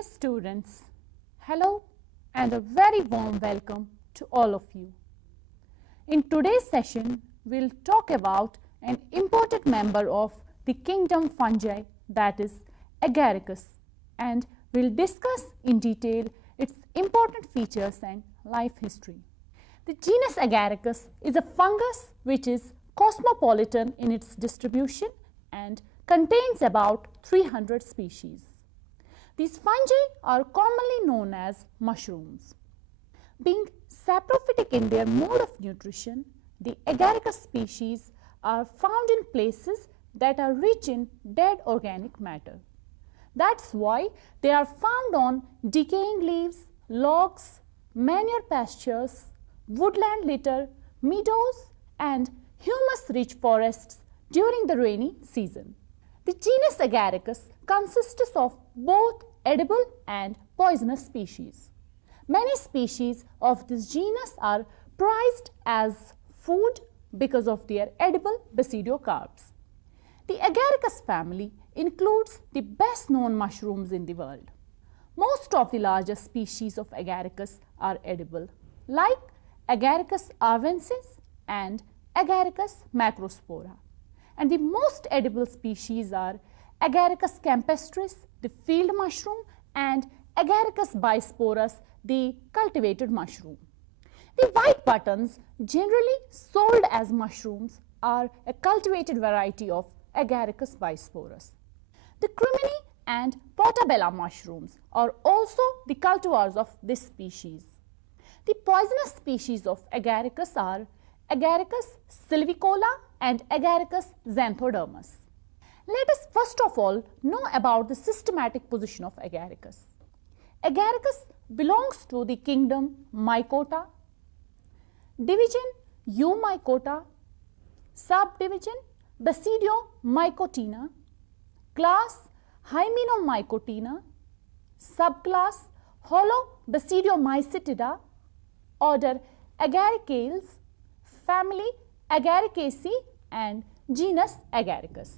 Dear students, hello and a very warm welcome to all of you. In today's session, we'll talk about an important member of the kingdom fungi, that is Agaricus, and we'll discuss in detail its important features and life history. The genus Agaricus is a fungus which is cosmopolitan in its distribution and contains about 300 species. These fungi are commonly known as mushrooms. Being saprophytic in their mode of nutrition, the Agaricus species are found in places that are rich in dead organic matter. That's why they are found on decaying leaves, logs, manure pastures, woodland litter, meadows, and humus-rich forests during the rainy season. The genus Agaricus consists of both edible and poisonous species. Many species of this genus are prized as food because of their edible basidiocarbs. The Agaricus family includes the best known mushrooms in the world. Most of the larger species of Agaricus are edible, like Agaricus arvensis and Agaricus macrospora. And the most edible species are Agaricus campestris, the field mushroom, and Agaricus bisporus, the cultivated mushroom. The white buttons, generally sold as mushrooms, are a cultivated variety of Agaricus bisporus. The crimini and portabella mushrooms are also the cultivars of this species. The poisonous species of Agaricus are Agaricus silvicola and Agaricus xanthodermus. Let us first of all know about the systematic position of Agaricus. Agaricus belongs to the kingdom Mycota, division Eumycota, subdivision Basidiomycotina, class Hymenomycotina, subclass Holobasidiomycetida, order Agaricales, family Agaricaceae, and genus Agaricus.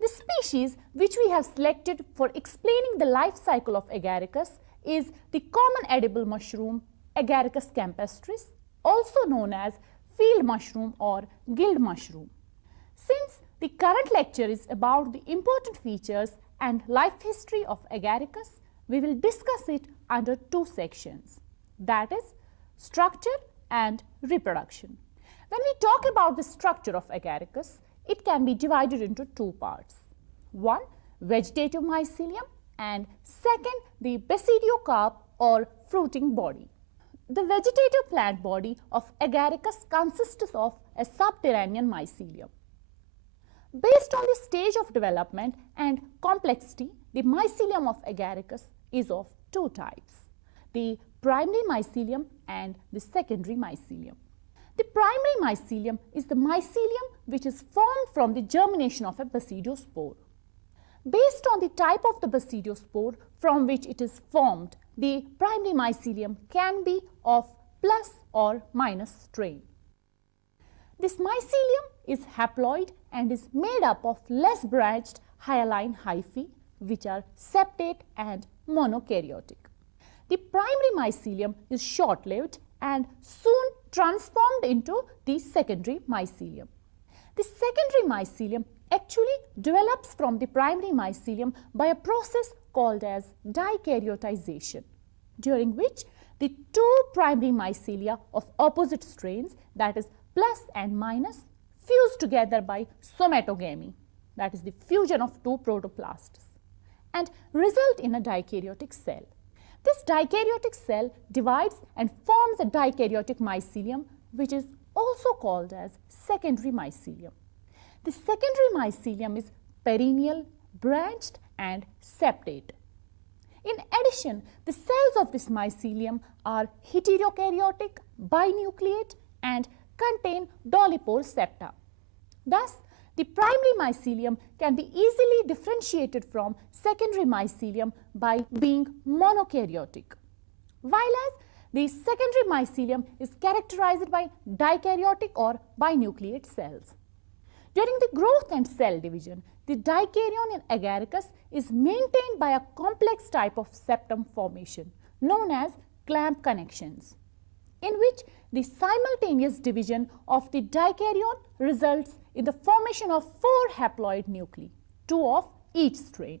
The species which we have selected for explaining the life cycle of Agaricus is the common edible mushroom Agaricus campestris, also known as field mushroom or guild mushroom. Since the current lecture is about the important features and life history of Agaricus, we will discuss it under two sections, that is structure and reproduction. When we talk about the structure of Agaricus, it can be divided into two parts. One, vegetative mycelium, and second, the basidiocarp or fruiting body. The vegetative plant body of Agaricus consists of a subterranean mycelium. Based on the stage of development and complexity, the mycelium of Agaricus is of two types, the primary mycelium and the secondary mycelium. The primary mycelium is the mycelium which is formed from the germination of a basidiospore. Based on the type of the basidiospore from which it is formed, the primary mycelium can be of plus or minus strain. This mycelium is haploid and is made up of less branched hyaline hyphae which are septate and monokaryotic. The primary mycelium is short-lived and soon transformed into the secondary mycelium. The secondary mycelium actually develops from the primary mycelium by a process called as dikaryoticization, during which the two primary mycelia of opposite strains, that is plus and minus, fuse together by somatogamy, that is the fusion of two protoplasts, and result in a dikaryotic cell. This dikaryotic cell divides and forms a dikaryotic mycelium, which is also called as secondary mycelium. The secondary mycelium is perennial, branched and septate. In addition, the cells of this mycelium are heterokaryotic, binucleate and contain dolipore septa. Thus, the primary mycelium can be easily differentiated from secondary mycelium by being monokaryotic, while the secondary mycelium is characterized by dikaryotic or binucleate cells. During the growth and cell division, the dikaryon in Agaricus is maintained by a complex type of septum formation known as clamp connections, in which the simultaneous division of the dikaryon results in the formation of 4 haploid nuclei, 2 of each strain.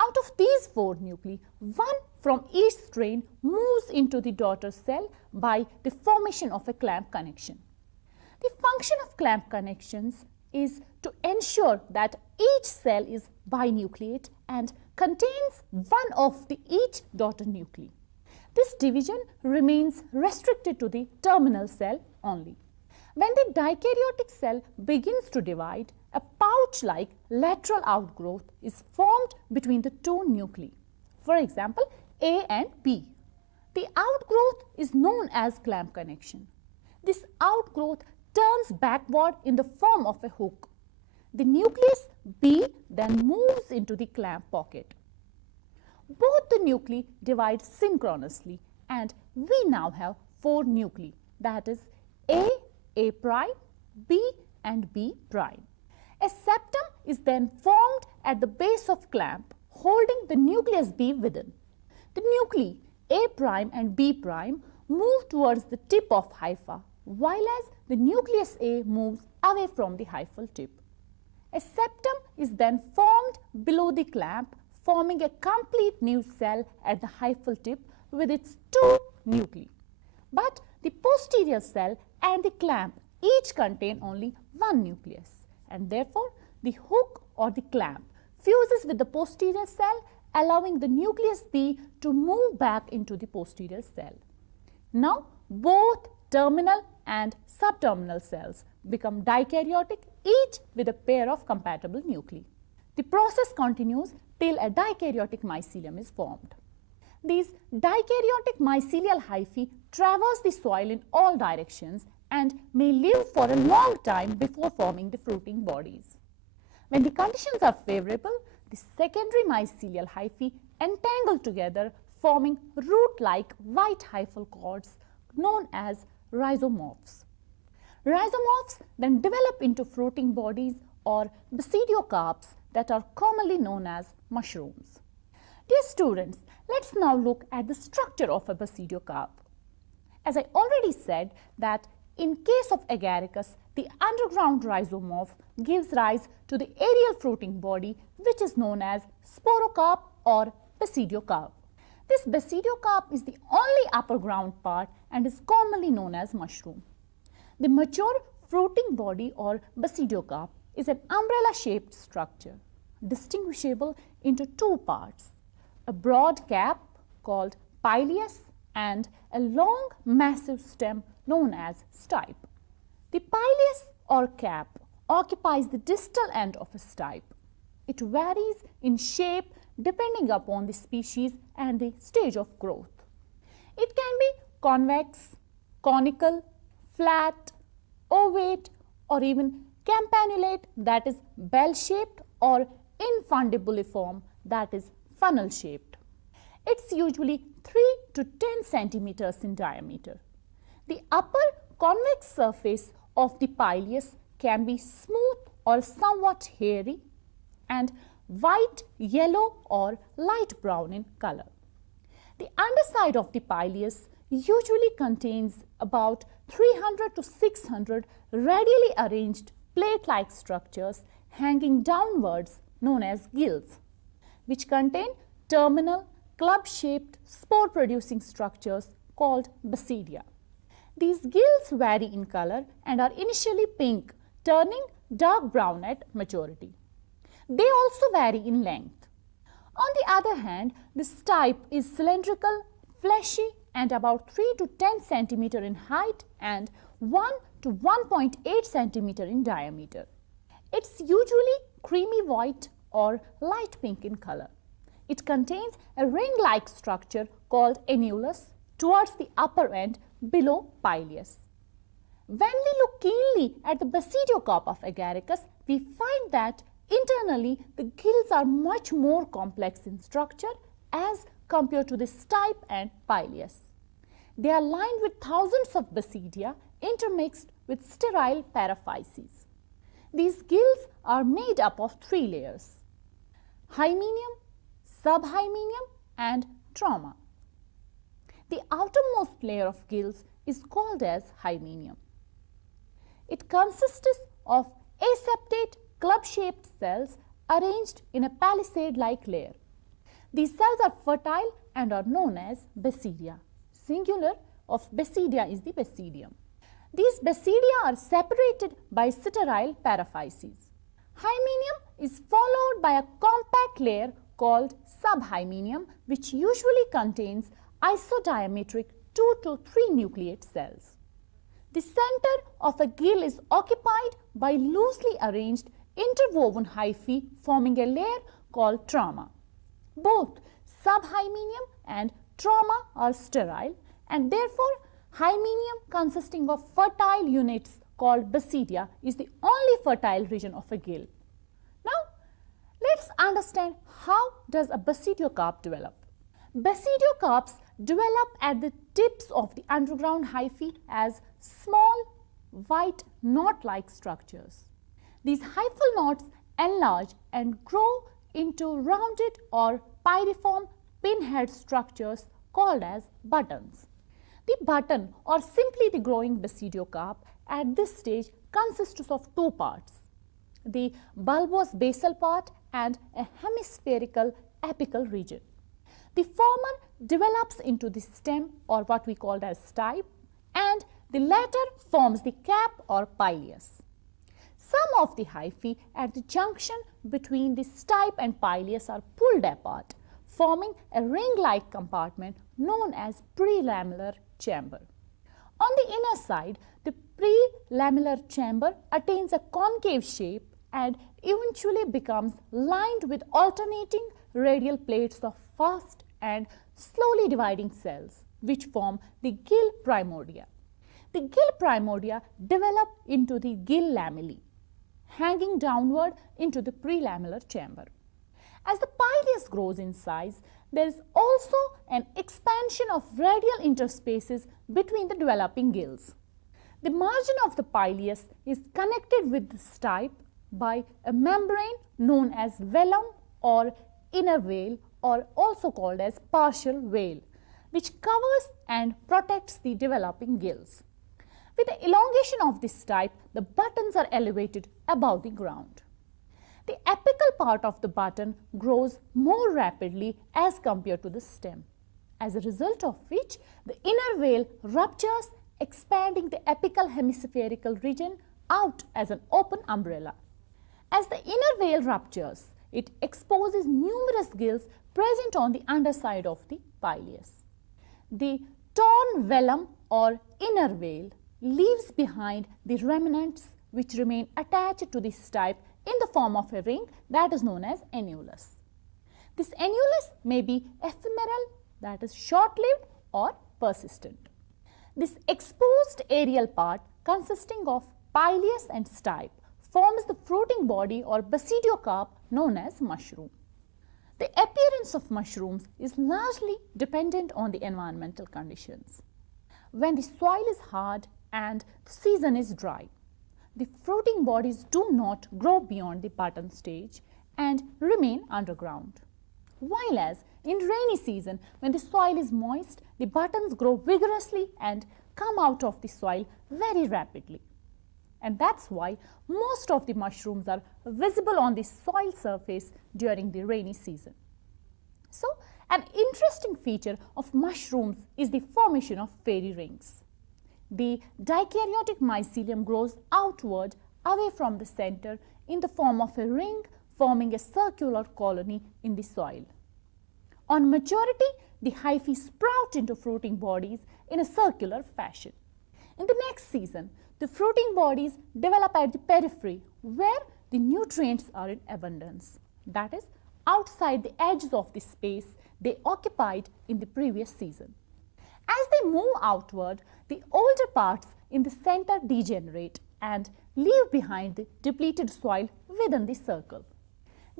Out of these 4 nuclei, 1 from each strain moves into the daughter cell by the formation of a clamp connection. The function of clamp connections is to ensure that each cell is binucleate and contains one of each daughter nuclei. This division remains restricted to the terminal cell only. When the dikaryotic cell begins to divide, a pouch-like lateral outgrowth is formed between the 2 nuclei, for example, A and B. The outgrowth is known as clamp connection. This outgrowth turns backward in the form of a hook. The nucleus B then moves into the clamp pocket. Both the nuclei divide synchronously and we now have 4 nuclei, that is A prime, B and B prime. A septum is then formed at the base of clamp holding the nucleus B within. The nuclei A prime and B prime move towards the tip of hypha, while as the nucleus A moves away from the hyphal tip. A septum is then formed below the clamp, forming a complete new cell at the hyphal tip with its 2 nuclei. But the posterior cell and the clamp each contain only 1 nucleus, and therefore the hook or the clamp fuses with the posterior cell, allowing the nucleus B to move back into the posterior cell. Now both terminal and subterminal cells become dikaryotic, each with a pair of compatible nuclei. The process continues till a dikaryotic mycelium is formed. These dikaryotic mycelial hyphae traverse the soil in all directions and may live for a long time before forming the fruiting bodies. When the conditions are favorable, the secondary mycelial hyphae entangle together, forming root-like white hyphal cords known as rhizomorphs. Rhizomorphs then develop into fruiting bodies or basidiocarps that are commonly known as mushrooms. Dear students, let's now look at the structure of a basidiocarp. As I already said that in case of Agaricus, the underground rhizomorph gives rise to the aerial fruiting body, which is known as sporocarp or basidiocarp. This basidiocarp is the only upper ground part and is commonly known as mushroom. The mature fruiting body or basidiocarp is an umbrella-shaped structure, distinguishable into 2 parts, a broad cap called pileus and a long massive stem known as stipe. The pileus or cap occupies the distal end of a stipe. It varies in shape depending upon the species and the stage of growth. It can be convex, conical, flat, ovate or even campanulate, that is bell-shaped, or infundibuliform, that is funnel-shaped. It's usually 3 to 10 centimeters in diameter. The upper convex surface of the pileus can be smooth or somewhat hairy and white, yellow or light brown in color. The underside of the pileus usually contains about 300 to 600 radially arranged plate-like structures hanging downwards known as gills, which contain terminal club-shaped spore-producing structures called basidia. These gills vary in color and are initially pink, turning dark brown at maturity. They also vary in length. On the other hand, the stipe is cylindrical, fleshy and about 3 to 10 centimeter in height and 1 to 1.8 centimeter in diameter. It's usually creamy white or light pink in color. It contains a ring-like structure called annulus towards the upper end below pileus. When we look keenly at the basidiocarp of Agaricus, we find that internally the gills are much more complex in structure as compared to the stipe and pileus. They are lined with thousands of basidia intermixed with sterile paraphyses. These gills are made up of 3 layers: hymenium, subhymenium and trauma. The outermost layer of gills is called as hymenium. It consists of aseptate club-shaped cells arranged in a palisade-like layer. These cells are fertile and are known as basidia. Singular of basidia is the basidium. These basidia are separated by sterile paraphyses. Hymenium is followed by a compact layer called subhymenium, which usually contains isodiametric 2 to 3 nucleate cells. The center of a gill is occupied by loosely arranged interwoven hyphae forming a layer called trauma. Both subhymenium and trauma are sterile, and therefore hymenium consisting of fertile units called basidia is the only fertile region of a gill. Now, let's understand how does a basidiocarp develop. Basidiocarps develop at the tips of the underground hyphae as small, white, knot-like structures. These hyphal knots enlarge and grow into rounded or pyriform pinhead structures called as buttons. The button, or simply the growing basidiocarp, at this stage consists of 2 parts: the bulbous basal part and a hemispherical apical region. The former develops into the stem, or what we call as stipe, and the latter forms the cap or pileus. Some of the hyphae at the junction between the stipe and pileus are pulled apart, forming a ring-like compartment known as prelamellar chamber. On the inner side, the prelamellar chamber attains a concave shape and eventually becomes lined with alternating radial plates of fast and slowly dividing cells, which form the gill primordia. The gill primordia develop into the gill lamellae, hanging downward into the prelamellar chamber. As the pileus grows in size, there is also an expansion of radial interspaces between the developing gills. The margin of the pileus is connected with the stipe by a membrane known as velum or inner veil, or also called as partial veil, which covers and protects the developing gills. With the elongation of this stipe, the buttons are elevated above the ground. The apical part of the button grows more rapidly as compared to the stem, as a result of which the inner veil ruptures, expanding the apical hemispherical region out as an open umbrella. As the inner veil ruptures, it exposes numerous gills present on the underside of the pileus. The torn velum or inner veil leaves behind the remnants which remain attached to the stipe in the form of a ring that is known as annulus. This annulus may be ephemeral, that is short-lived, or persistent. This exposed aerial part consisting of pileus and stipe forms the fruiting body or basidiocarp known as mushroom. The appearance of mushrooms is largely dependent on the environmental conditions. When the soil is hard and the season is dry, the fruiting bodies do not grow beyond the button stage and remain underground. While as in rainy season, when the soil is moist, the buttons grow vigorously and come out of the soil very rapidly. And that's why most of the mushrooms are visible on the soil surface during the rainy season. So, an interesting feature of mushrooms is the formation of fairy rings. The dikaryotic mycelium grows outward away from the center in the form of a ring, forming a circular colony in the soil. On maturity, the hyphae sprout into fruiting bodies in a circular fashion. In the next season, the fruiting bodies develop at the periphery where the nutrients are in abundance, that is, outside the edges of the space they occupied in the previous season. As they move outward, the older parts in the center degenerate and leave behind the depleted soil within the circle.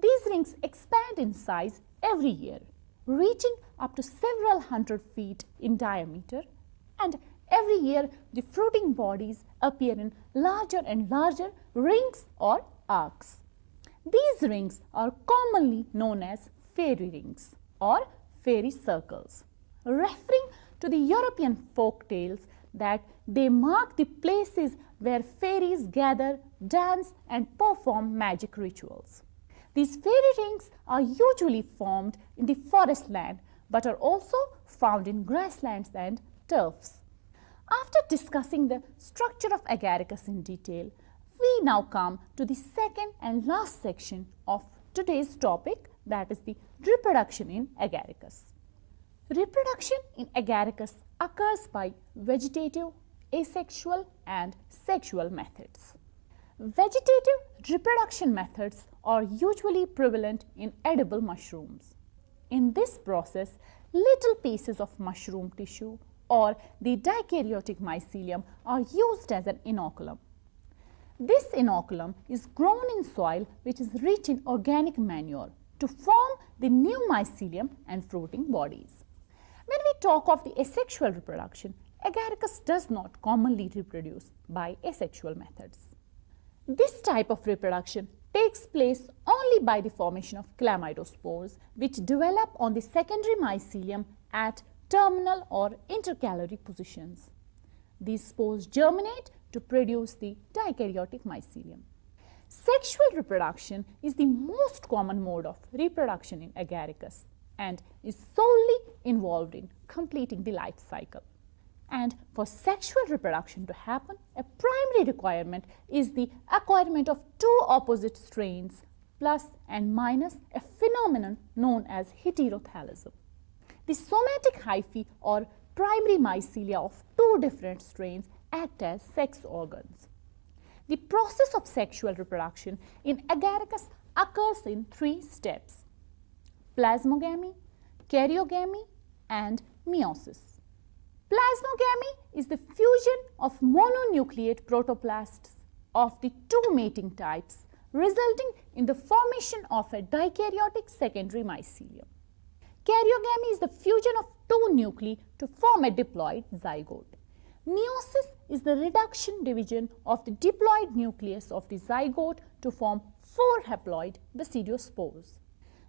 These rings expand in size every year, reaching up to several hundred feet in diameter, and every year the fruiting bodies appear in larger and larger rings or arcs. These rings are commonly known as fairy rings or fairy circles, referring to the European folk tales that they mark the places where fairies gather, dance and perform magic rituals. These fairy rings are usually formed in the forest land but are also found in grasslands and turfs. After discussing the structure of Agaricus in detail, we now come to the second and last section of today's topic, that is the reproduction in Agaricus. Reproduction in Agaricus occurs by vegetative, asexual and sexual methods. Vegetative reproduction methods are usually prevalent in edible mushrooms. In this process, little pieces of mushroom tissue or the dikaryotic mycelium are used as an inoculum. This inoculum is grown in soil which is rich in organic manure to form the new mycelium and fruiting bodies. When we talk of the asexual reproduction, Agaricus does not commonly reproduce by asexual methods. This type of reproduction takes place only by the formation of chlamydospores which develop on the secondary mycelium at terminal or intercalary positions. These spores germinate to produce the dikaryotic mycelium. Sexual reproduction is the most common mode of reproduction in Agaricus and is solely involved in completing the life cycle. And for sexual reproduction to happen, a primary requirement is the acquirement of two opposite strains, plus and minus, a phenomenon known as heterothallism. The somatic hyphae or primary mycelia of two different strains act as sex organs. The process of sexual reproduction in Agaricus occurs in three steps: plasmogamy, karyogamy and meiosis. Plasmogamy is the fusion of mononucleate protoplasts of the two mating types, resulting in the formation of a dikaryotic secondary mycelium. Karyogamy is the fusion of two nuclei to form a diploid zygote. Meiosis is the reduction division of the diploid nucleus of the zygote to form four haploid basidiospores.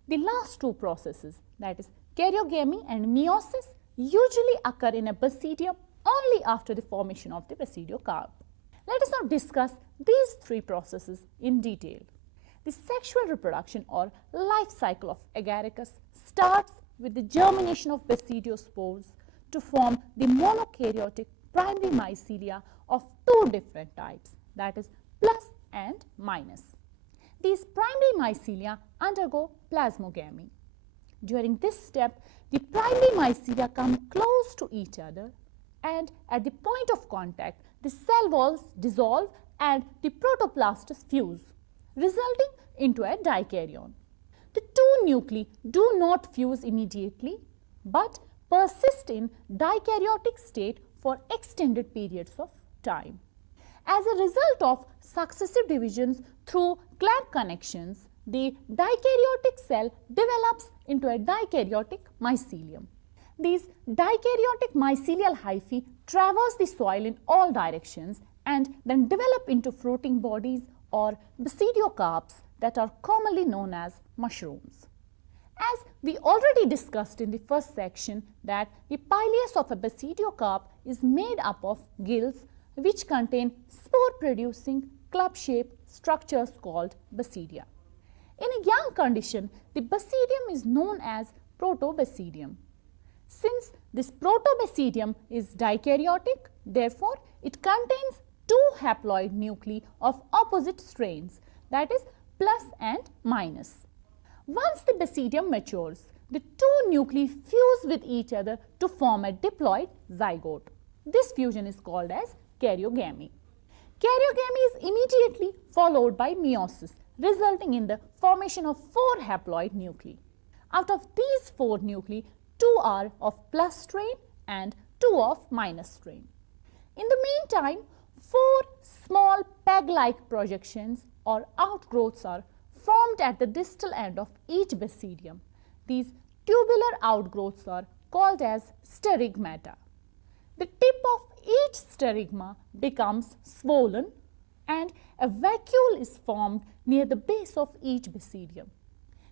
The last two processes, that is karyogamy and meiosis, usually occur in a basidium only after the formation of the basidiocarp. Let us now discuss these three processes in detail. The sexual reproduction or life cycle of Agaricus starts with the germination of basidiospores to form the monokaryotic primary mycelia of two different types, that is plus and minus. These primary mycelia undergo plasmogamy. During this step, the primary mycelia come close to each other, and at the point of contact, the cell walls dissolve and the protoplastes fuse, resulting into a dikaryon. The two nuclei do not fuse immediately, but persist in dikaryotic state for extended periods of time. As a result of successive divisions through clamp connections, the dikaryotic cell develops into a dikaryotic mycelium. These dikaryotic mycelial hyphae traverse the soil in all directions and then develop into fruiting bodies or basidiocarps that are commonly known as mushrooms. As we already discussed in the first section, that the pileus of a basidiocarp is made up of gills which contain spore-producing club-shaped structures called basidia. In a young condition, the basidium is known as protobasidium. Since this protobasidium is dikaryotic, therefore it contains two haploid nuclei of opposite strains, that is plus and minus. Once the basidium matures, the two nuclei fuse with each other to form a diploid zygote. This fusion is called as karyogamy. Karyogamy is immediately followed by meiosis, resulting in the formation of four haploid nuclei. Out of these four nuclei, two are of plus strain and two of minus strain. In the meantime, four small peg-like projections or outgrowths are formed at the distal end of each basidium. These tubular outgrowths are called as sterigmata. The tip of each sterigma becomes swollen and a vacuole is formed near the base of each basidium.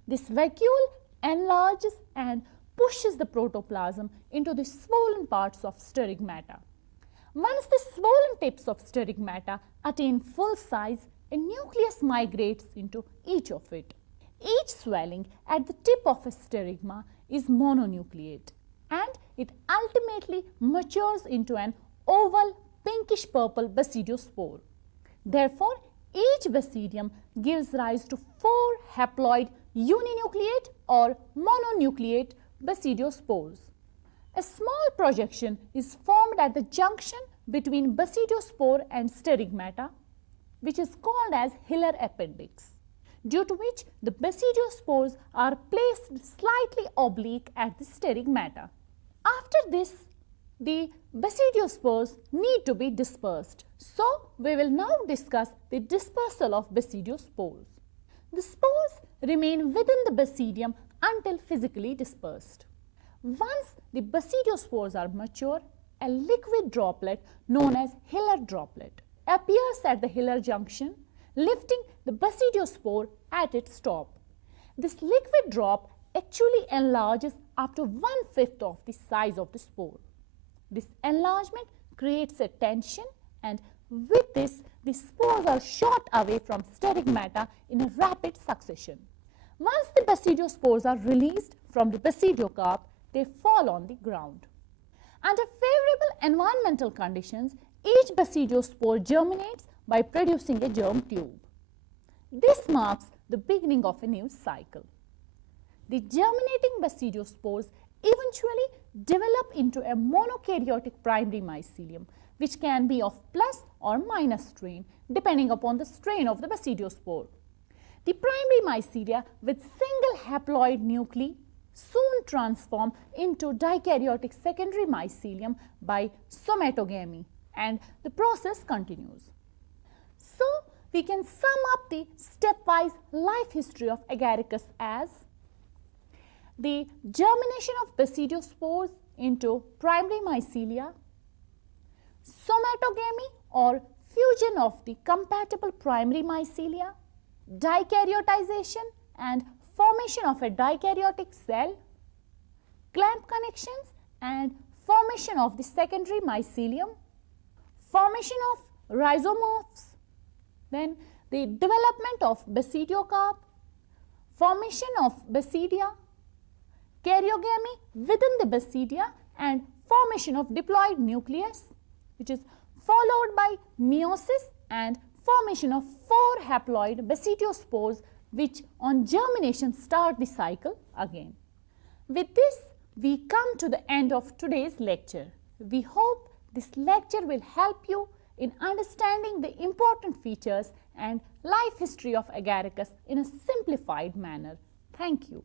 This vacuole enlarges and pushes the protoplasm into the swollen parts of sterigmata. Once the swollen tips of sterigmata attain full size, a nucleus migrates into each of it. Each swelling at the tip of a sterigma is mononucleate and it ultimately matures into an oval pinkish purple basidiospore. Therefore, each basidium gives rise to 4 haploid uninucleate or mononucleate basidiospores. A small projection is formed at the junction between basidiospore and sterigmata, which is called as hilar appendix, due to which the basidiospores are placed slightly oblique at the sterigmata. After this, the basidiospores need to be dispersed. So, we will now discuss the dispersal of basidiospores. The spores remain within the basidium until physically dispersed. Once the basidiospores are mature, a liquid droplet known as hilar droplet appears at the hilar junction, lifting the basidiospore at its top. This liquid drop actually enlarges up to 1/5 of the size of the spore. This enlargement creates a tension, and with this, the spores are shot away from sterigmata in a rapid succession. Once the basidiospores are released from the basidiocarp, they fall on the ground. Under favorable environmental conditions, each basidiospore germinates by producing a germ tube. This marks the beginning of a new cycle. The germinating basidiospores eventually develop into a monokaryotic primary mycelium, which can be of plus or minus strain depending upon the strain of the basidiospore. The primary mycelia with single haploid nuclei soon transform into dikaryotic secondary mycelium by somatogamy, and the process continues. So, we can sum up the stepwise life history of Agaricus as the germination of basidiospores into primary mycelia, somatogamy or fusion of the compatible primary mycelia, dikaryoticization and formation of a dikaryotic cell, clamp connections and formation of the secondary mycelium, formation of rhizomorphs, then the development of basidiocarp, formation of basidia, karyogamy within the basidia and formation of diploid nucleus, which is followed by meiosis and formation of 4 haploid basidiospores, which on germination start the cycle again. With this, we come to the end of today's lecture. We hope this lecture will help you in understanding the important features and life history of Agaricus in a simplified manner. Thank you.